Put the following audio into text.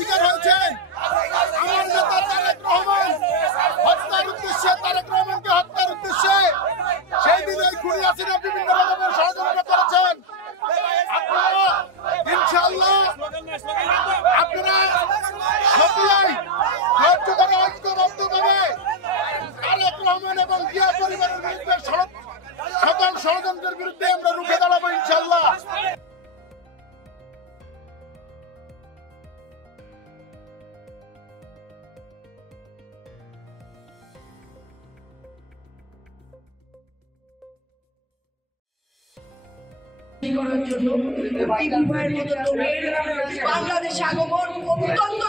শিকার হয়েছেন। আমার নেতা তারেক রহমান হত্যার উদ্দেশ্যে, তারেক রহমানকে হত্যার উদ্দেশ্যে সেই দিন এই খুনি হাসিনা বিভিন্ন রকমের ষড়যন্ত্র করেছেন। আপনারা ইনশাআল্লাহ আপনারা সত্যিই ধৈর্য ধরে ঐক্যবদ্ধভাবে তারেক রহমান এবং জিয়া পরিবারের বিরুদ্ধে সকল ষড়যন্ত্রের বিরুদ্ধে আমরা রুখে দাঁড়াবো ইনশাআল্লাহ। করার জন্য বাংলাদেশ আগমন অত্যন্ত